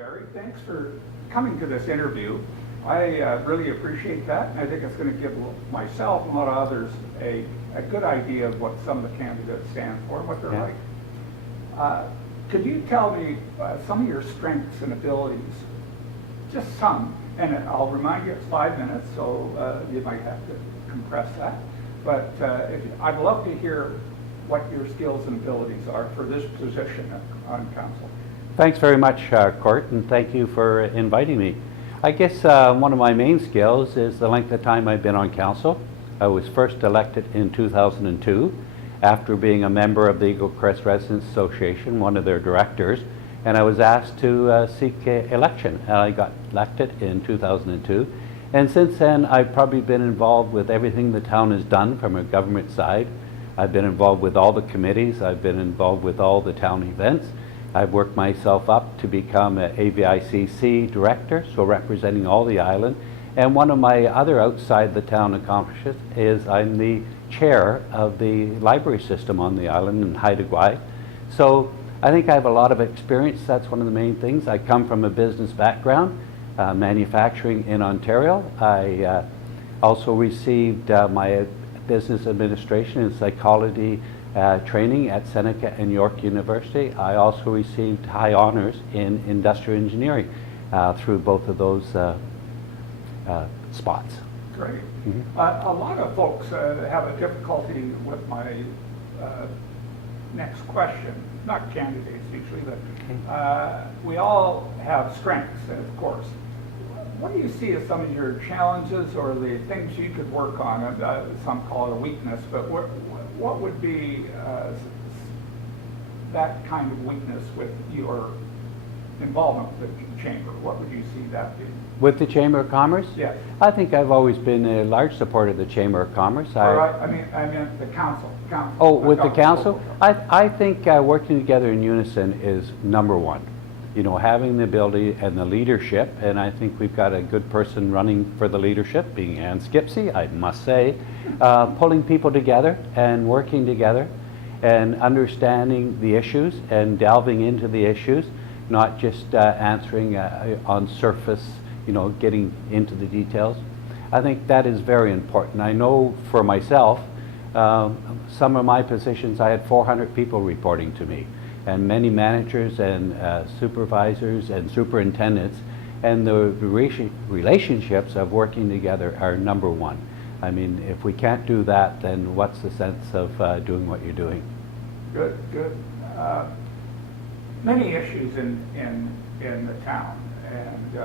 Barry. Thanks for coming to this interview. I really appreciate that, and I think it's going to give myself and a lot of others a good idea of what some of the candidates stand for and what they're like. Could you tell me some of your strengths and abilities? Just some, and I'll remind you it's 5 minutes, so you might have to compress that. But I'd love to hear what your skills and abilities are for this position on council. Thanks very much, Court, and thank you for inviting me. I guess one of my main skills is the length of time I've been on council. I was first elected in 2002 after being a member of the Eagle Crest Residents Association, one of their directors, and I was asked to seek election. And I got elected in 2002, and since then I've probably been involved with everything the town has done from a government side. I've been involved with all the committees, I've been involved with all the town events. I've worked myself up to become an AVICC director, so representing all the island. And one of my other outside the town accomplishments is I'm the chair of the library system on the island in Haida Gwaii. So I think I have a lot of experience. That's one of the main things. I come from a business background, manufacturing in Ontario. I also received my business administration and psychology training at Seneca and York University. I also received high honors in industrial engineering through both of those spots. Great. Mm-hmm. A lot of folks have a difficulty with my next question. Not candidates usually, but we all have strengths, of course. What do you see as some of your challenges or the things you could work on? Some call it a weakness, but what would be that kind of weakness with your involvement with the chamber? What would you see that being? With the Chamber of Commerce? Yes. I think I've always been a large supporter of the Chamber of Commerce. I meant the council. Oh, with the council? I think working together in unison is number one. You know, having the ability and the leadership, and I think we've got a good person running for the leadership, being Ann Skipsey, I must say, pulling people together and working together and understanding the issues and delving into the issues, not just answering on surface, you know, getting into the details. I think that is very important. I know for myself, some of my positions, I had 400 people reporting to me, and many managers and supervisors and superintendents, and the relationships of working together are number one. I mean, if we can't do that, then what's the sense of doing what you're doing? Good, good. Many issues in the town, and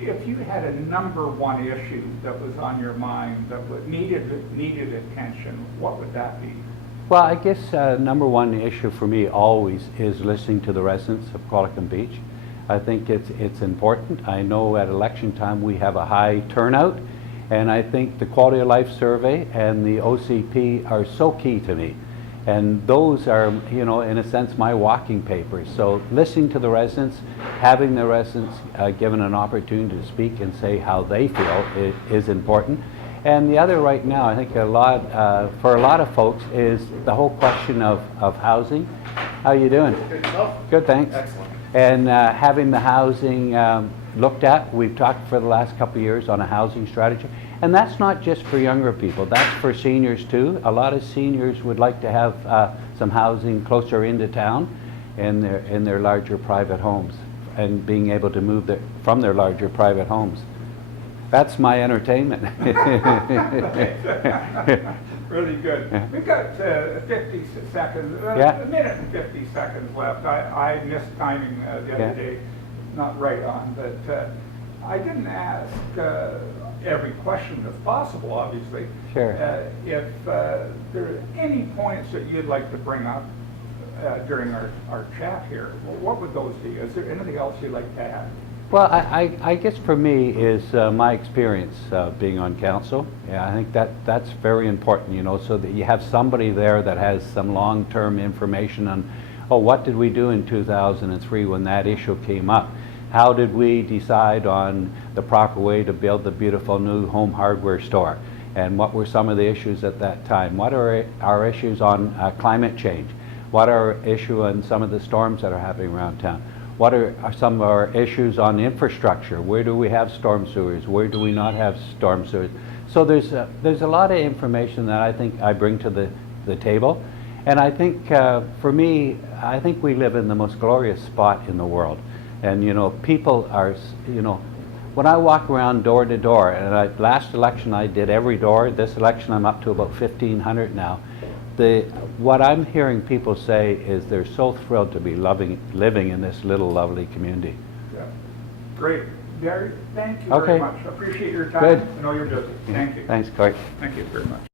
if you had a number one issue that was on your mind that needed attention, what would that be? Well, I guess number one issue for me always is listening to the residents of Qualicum Beach. I think it's important. I know at election time we have a high turnout, and I think the quality of life survey and the OCP are so key to me. And those are, you know, in a sense, my walking papers. So listening to the residents, having the residents given an opportunity to speak and say how they feel is important. And the other right now, I think for a lot of folks, is the whole question of housing. How you doing? Good stuff. Good, thanks. Excellent. And having the housing looked at. We've talked for the last couple of years on a housing strategy. And that's not just for younger people, that's for seniors too. A lot of seniors would like to have some housing closer into town in their larger private homes and being able to move from their larger private homes. That's my entertainment. Really good. Yeah. We've got 50 seconds, Yeah. a minute and 50 seconds left. I missed timing the other day, not right on, but I didn't ask every question that's possible, obviously. Sure. If there are any points that you'd like to bring up during our chat here, what would those be? Is there anything else you'd like to add? Well, I guess for me is my experience being on council. Yeah, I think that's very important, you know, so that you have somebody there that has some long-term information on, oh, what did we do in 2003 when that issue came up? How did we decide on the proper way to build the beautiful new home hardware store? And what were some of the issues at that time? What are our issues on climate change? What are our issues on some of the storms that are happening around town? What are some of our issues on infrastructure? Where do we have storm sewers? Where do we not have storm sewers? So there's a lot of information that I think I bring to the table. And I think for me, I think we live in the most glorious spot in the world. And you know, people are, you know, when I walk around door to door, and last election I did every door, this election I'm up to about 1,500 now. What I'm hearing people say is they're so thrilled to be living in this little lovely community. Yeah. Great. Gary, thank you Okay. very much. Appreciate your time. Good. I know you're busy. Thank you. Thanks, Court. Thank you very much.